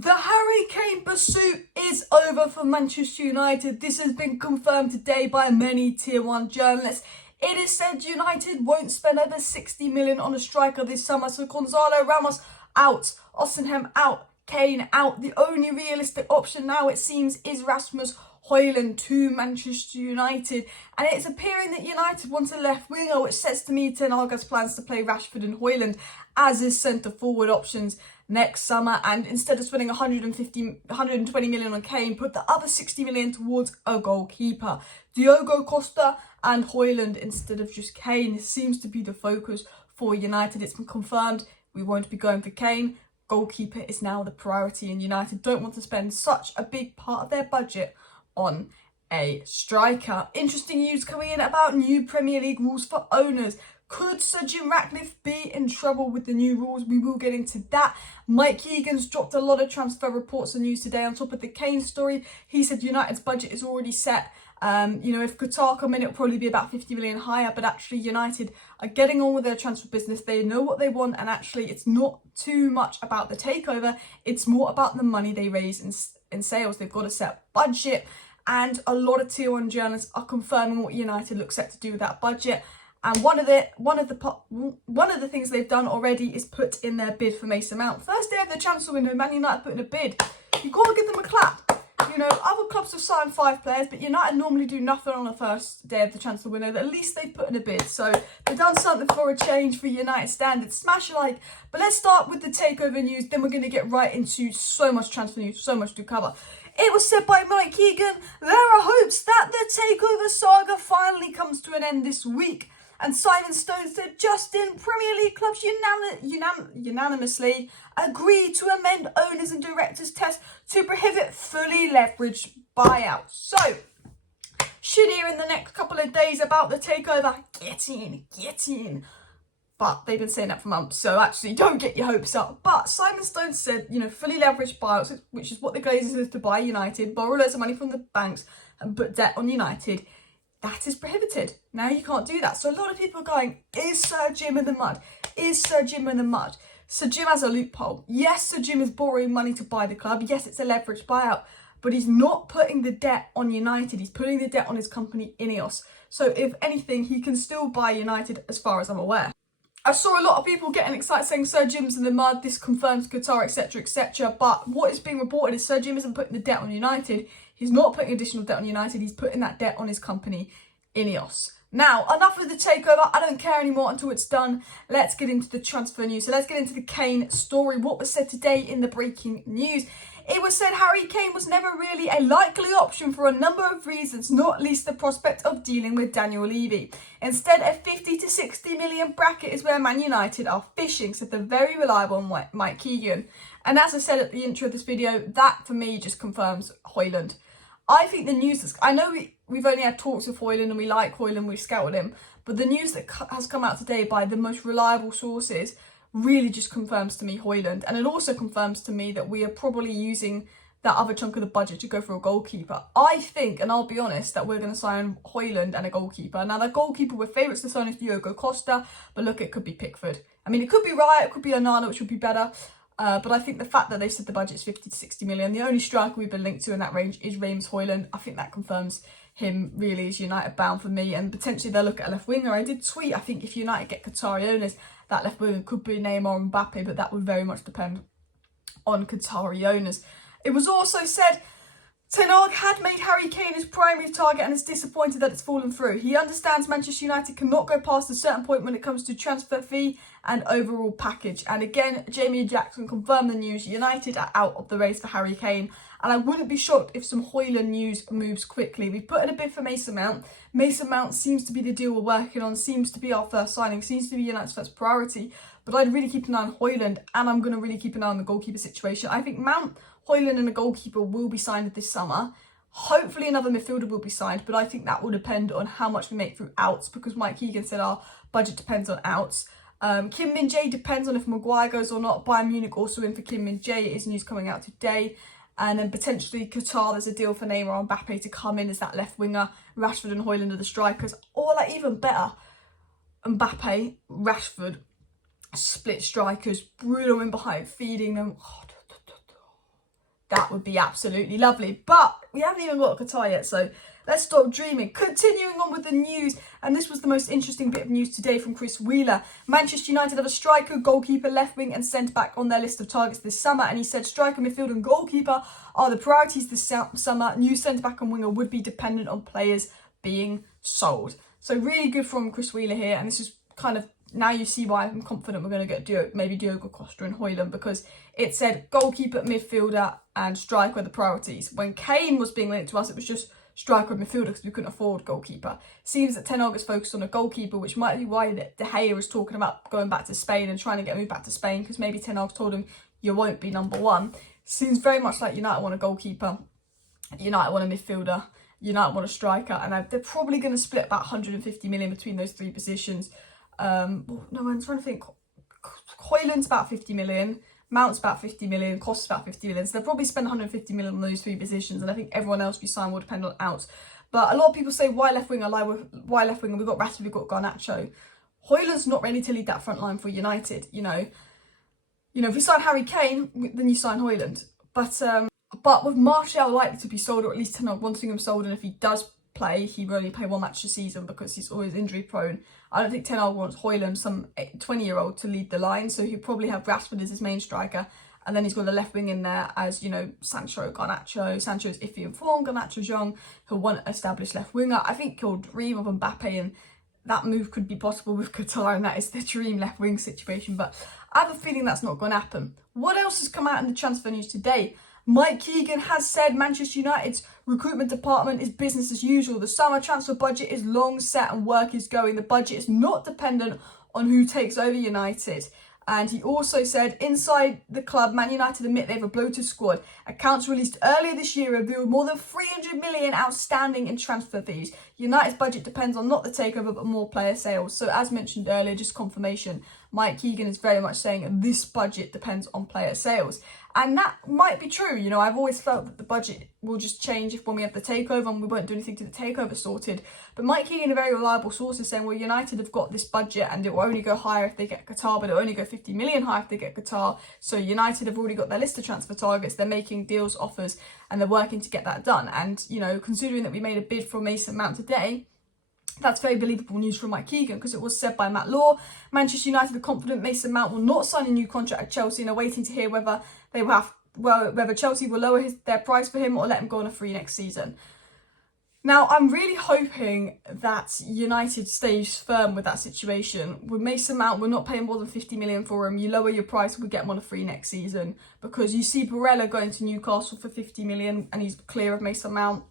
The Harry Kane pursuit is over for Manchester United. This has been confirmed today by many Tier 1 journalists. It is said United won't spend over 60 million on a striker this summer. So Gonzalo Ramos out, Osimhen out, Kane out. The only realistic option now, it seems, is Rasmus Hojlund to Manchester United. And it's appearing that United want a left winger, which says to me Ten Hag has plans to play Rashford and Hojlund as his centre forward options next summer, and instead of spending 120 million on Kane, put the other 60 million towards a goalkeeper. Diogo Costa and Hojlund instead of just Kane seems to be the focus for United. It's been confirmed we won't be going for Kane. Goalkeeper is now the priority, and United don't want to spend such a big part of their budget on a striker. Interesting news coming in about new Premier League rules for owners. Could Sir Jim Ratcliffe be in trouble with the new rules? We will get into that. Mike Keegan's dropped a lot of transfer reports and news today on top of the Kane story. He said United's budget is already set. If Qatar come in, it'll probably be about 50 million higher, but actually United are getting on with their transfer business. They know what they want, and actually it's not too much about the takeover. It's more about the money they raise in sales. They've got a set budget, and a lot of Tier 1 journalists are confirming what United look set to do with that budget. And one of the things they've done already is put in their bid for Mason Mount. First day of the transfer window, Man United put in a bid. You've got to give them a clap. You know, other clubs have signed 5 players, but United normally do nothing on the first day of the transfer window. At least they've put in a bid. So they've done something for a change for United standards. Smash a like. But let's start with the takeover news. Then we're going to get right into so much transfer news, so much to cover. It was said by Mike Keegan, there are hopes that the takeover saga finally comes to an end this week. And Simon Stone said just in Premier League clubs unanimously agreed to amend owners and directors' test to prohibit fully leveraged buyouts. So, should hear in the next couple of days about the takeover. Get in. But they've been saying that for months, so actually don't get your hopes up. But Simon Stone said, fully leveraged buyouts, which is what the Glazers is to buy United, borrow loads of money from the banks and put debt on United. That is prohibited. Now you can't do that. So a lot of people are going, is Sir Jim in the mud? Is Sir Jim in the mud? Sir Jim has a loophole. Yes, Sir Jim is borrowing money to buy the club. Yes, it's a leveraged buyout. But he's not putting the debt on United. He's putting the debt on his company, Ineos. So if anything, he can still buy United as far as I'm aware. I saw a lot of people getting excited saying Sir Jim's in the mud, this confirms Qatar, etc, etc. But what is being reported is Sir Jim isn't putting the debt on United. He's not putting additional debt on United. He's putting that debt on his company, Ineos. Now, enough of the takeover. I don't care anymore until it's done. Let's get into the transfer news. So let's get into the Kane story. What was said today in the breaking news? It was said Harry Kane was never really a likely option for a number of reasons, not least the prospect of dealing with Daniel Levy. Instead, a 50 to 60 million bracket is where Man United are fishing, said the very reliable Mike Keegan. And as I said at the intro of this video, that for me just confirms Hojlund. I think the news that's, I know we've only had talks with Hojlund and we like Hojlund, we've scouted him, but the news that has come out today by the most reliable sources really just confirms to me Hojlund. And it also confirms to me that we are probably using that other chunk of the budget to go for a goalkeeper. I think, and I'll be honest, that we're going to sign Hojlund and a goalkeeper. Now, the goalkeeper we're favourites to sign is Diogo Costa, but look, it could be Pickford. I mean, it could be Riot, it could be Onana, which would be better. But I think the fact that they said the budget is 50 to 60 million, the only striker we've been linked to in that range is Rasmus Hojlund. I think that confirms him really is United bound for me, and potentially they'll look at a left winger. I did tweet, I think if United get Qatari owners, that left winger could be Neymar and Mbappe, but that would very much depend on Qatari owners. It was also said Ten Hag had made Harry Kane his primary target and is disappointed that it's fallen through. He understands Manchester United cannot go past a certain point when it comes to transfer fee and overall package. And again, Jamie Jackson confirmed the news. United are out of the race for Harry Kane. And I wouldn't be shocked if some Hojlund news moves quickly. We've put in a bid for Mason Mount. Mason Mount seems to be the deal we're working on, seems to be our first signing, seems to be United's first priority. But I'd really keep an eye on Hojlund, and I'm going to really keep an eye on the goalkeeper situation. I think Mount, Hojlund and a goalkeeper will be signed this summer. Hopefully another midfielder will be signed, but I think that will depend on how much we make through outs, because Mike Keegan said our budget depends on outs. Kim Min-jae depends on if Maguire goes or not. Bayern Munich also in for Kim Min-jae. It is news coming out today. And then potentially Qatar, there's a deal for Neymar and Mbappe to come in as that left winger. Rashford and Hojlund are the strikers. Or like even better, Mbappe, Rashford, split strikers, Bruno in behind, feeding them. that would be absolutely lovely. But we haven't even got Qatar yet, so let's stop dreaming. Continuing on with the news, and this was the most interesting bit of news today from Chris Wheeler. Manchester United have a striker, goalkeeper, left wing and centre-back on their list of targets this summer, and he said striker, midfield and goalkeeper are the priorities this summer. New centre-back and winger would be dependent on players being sold. So really good from Chris Wheeler here, and this is kind of, now you see why I'm confident we're going to get maybe Diogo Costa and Hojlund, because it said goalkeeper, midfielder and striker are the priorities. When Kane was being linked to us, it was just striker and midfielder because we couldn't afford goalkeeper. Seems that Ten Hag is focused on a goalkeeper, which might be why De Gea was talking about going back to Spain and trying to get moved back to Spain, because maybe Ten Hag told him you won't be number one. Seems very much like United want a goalkeeper, United want a midfielder, United want a striker, and they're probably going to split about 150 million between those three positions. No, I'm trying to think. Hojlund's about 50 million, Mount's about 50 million, Costa's about 50 million. So they'll probably spend 150 million on those three positions, and I think everyone else we sign will depend on outs. But a lot of people say, why left winger? Why left winger? We've got Ratcliffe, we've got Garnacho. Hojlund's not ready to lead that front line for United. You know, if you sign Harry Kane, then you sign Hojlund. But with Martial likely to be sold, or at least Ten Hag wanting him sold, and if he does play, he will only play one match a season because he's always injury prone. I don't think Ten Hag wants Hojlund, some 20-year-old, to lead the line, so he'll probably have Rashford as his main striker, and then he's got the left wing in there as, Sancho, Garnacho. Sancho's iffy in form, Garnacho's young, he'll want an established left winger. I think he'll dream of Mbappe, and that move could be possible with Qatar, and that is the dream left wing situation, but I have a feeling that's not going to happen. What else has come out in the transfer news today? Mike Keegan has said Manchester United's recruitment department is business as usual. The summer transfer budget is long set and work is going. The budget is not dependent on who takes over United. And he also said, inside the club, Man United admit they have a bloated squad. Accounts released earlier this year revealed more than 300 million outstanding in transfer fees. United's budget depends on not the takeover, but more player sales. So as mentioned earlier, just confirmation, Mike Keegan is very much saying this budget depends on player sales. And that might be true. I've always felt that the budget will just change when we have the takeover, and we won't do anything to the takeover sorted. But Mike Keegan, a very reliable source, is saying, well, United have got this budget and it will only go higher if they get Qatar, but it will only go 50 million higher if they get Qatar. So United have already got their list of transfer targets. They're making deals, offers, and they're working to get that done. And, considering that we made a bid for Mason Mount today, that's very believable news from Mike Keegan, because it was said by Matt Law. Manchester United are confident Mason Mount will not sign a new contract at Chelsea and are waiting to hear whether Chelsea will lower their price for him or let him go on a free next season. Now, I'm really hoping that United stays firm with that situation. With Mason Mount, we're not paying more than 50 million for him. You lower your price, we get him on a free next season, because you see Barella going to Newcastle for 50 million and he's clear of Mason Mount.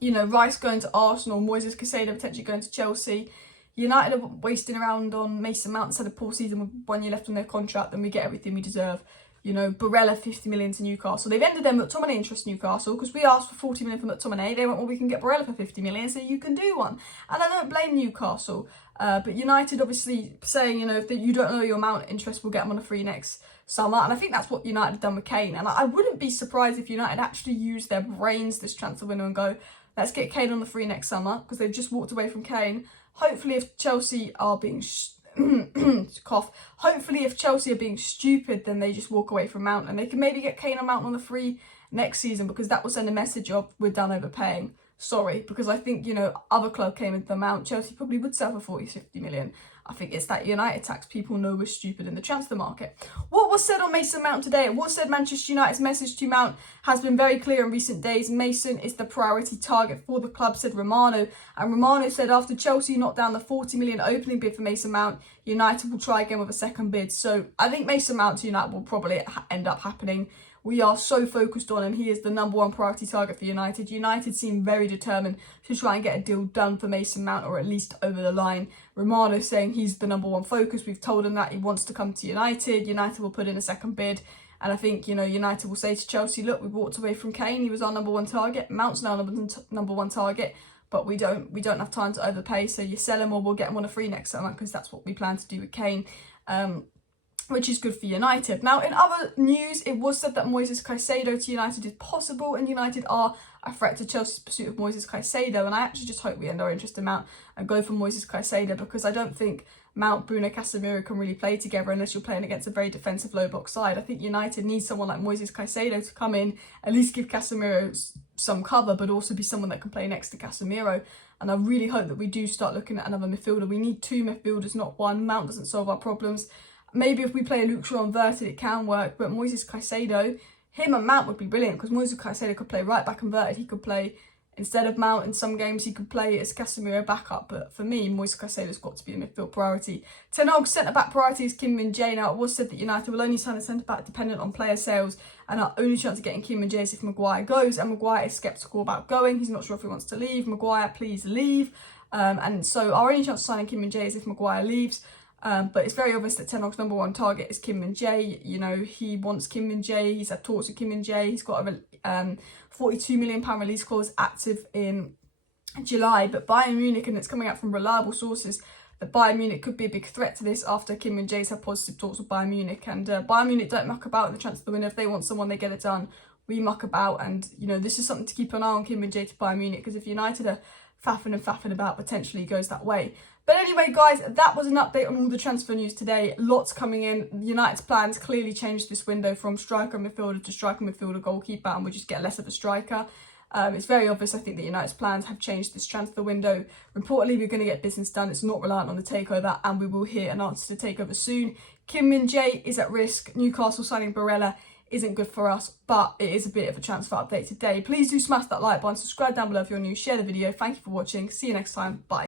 Rice going to Arsenal, Moises Caicedo potentially going to Chelsea. United are wasting around on Mason Mount instead of poor season with 1 year left on their contract, then we get everything we deserve. Barella 50 million to Newcastle. They've ended their McTominay interest in Newcastle because we asked for 40 million for McTominay. They went, well, we can get Barella for 50 million, so you can do one. And I don't blame Newcastle. But United obviously saying, if you don't know your amount of interest, we'll get them on a free next summer. And I think that's what United have done with Kane. And I wouldn't be surprised if United actually used their brains this transfer window and go, let's get Kane on the free next summer, because they've just walked away from Kane. Hopefully, if Chelsea are being hopefully if Chelsea are being stupid, then they just walk away from Mount, and they can maybe get Kane and Mount on the free next season, because that will send a message of we're done overpaying. Sorry, because I think, other club came into the Mount. Chelsea probably would sell for 40, 50 million. I think it's that United tax. People know we're stupid in the transfer market. What was said on Mason Mount today? What said Manchester United's message to Mount has been very clear in recent days. Mason is the priority target for the club, said Romano. And Romano said after Chelsea knocked down the 40 million opening bid for Mason Mount, United will try again with a second bid. So I think Mason Mount to United will probably end up happening. We are so focused on, and he is the number one priority target for United. United seem very determined to try and get a deal done for Mason Mount, or at least over the line. Romano saying he's the number one focus. We've told him that he wants to come to United. United will put in a second bid. And I think, United will say to Chelsea, look, we've walked away from Kane. He was our number one target. Mount's now number one target. But we don't have time to overpay. So you sell him or we'll get him on a free next summer, because that's what we plan to do with Kane. Which is good for United. Now, in other news, it was said that Moises Caicedo to United is possible, and United are a threat to Chelsea's pursuit of Moises Caicedo, and I actually just hope we end our interest in Mount and go for Moises Caicedo, because I don't think Mount, Bruno, Casemiro can really play together unless you're playing against a very defensive low block side. I think United needs someone like Moises Caicedo to come in, at least give Casemiro some cover, but also be someone that can play next to Casemiro. And I really hope that we do start looking at another midfielder. We need 2 midfielders, not 1. Mount doesn't solve our problems. Maybe if we play Luke Shaw inverted, it can work, but Moises Caicedo, him and Mount would be brilliant, because Moises Caicedo could play right back inverted. He could play, instead of Mount in some games, he could play as Casemiro backup. But for me, Moises Caicedo's got to be a midfield priority. Ten Hag's centre-back priority is Kim Min-jae. Now, it was said that United will only sign a centre-back dependent on player sales, and our only chance of getting Kim Min-jae is if Maguire goes, and Maguire is sceptical about going. He's not sure if he wants to leave. Maguire, please leave. And so our only chance of signing Kim Min-jae is if Maguire leaves. But it's very obvious that Ten Hag's number 1 target is Kim Min-jae. You know, he wants Kim Min-jae. He's had talks with Kim Min-jae. He's got a £42 million release clause active in July. But Bayern Munich, and it's coming out from reliable sources, that Bayern Munich could be a big threat to this after Kim Min-jae's had positive talks with Bayern Munich. And Bayern Munich don't muck about in the transfer window. If they want someone, they get it done. We muck about. And, you know, this is something to keep an eye on Kim Min-jae to Bayern Munich, because if United are faffing about, potentially goes that way. But anyway, guys, that was an update on all the transfer news today. Lots coming in. United's plans clearly changed this window from striker midfielder to striker midfielder goalkeeper, and we just get less of a striker. It's very obvious, I think, that United's plans have changed this transfer window. Reportedly, we're going to get business done. It's not reliant on the takeover, and we will hear an answer to takeover soon. Kim Min-jae is at risk. Newcastle signing Barella isn't good for us, but it is a bit of a transfer update today. Please do smash that like button, subscribe down below if you're new, share the video. Thank you for watching. See you next time. Bye.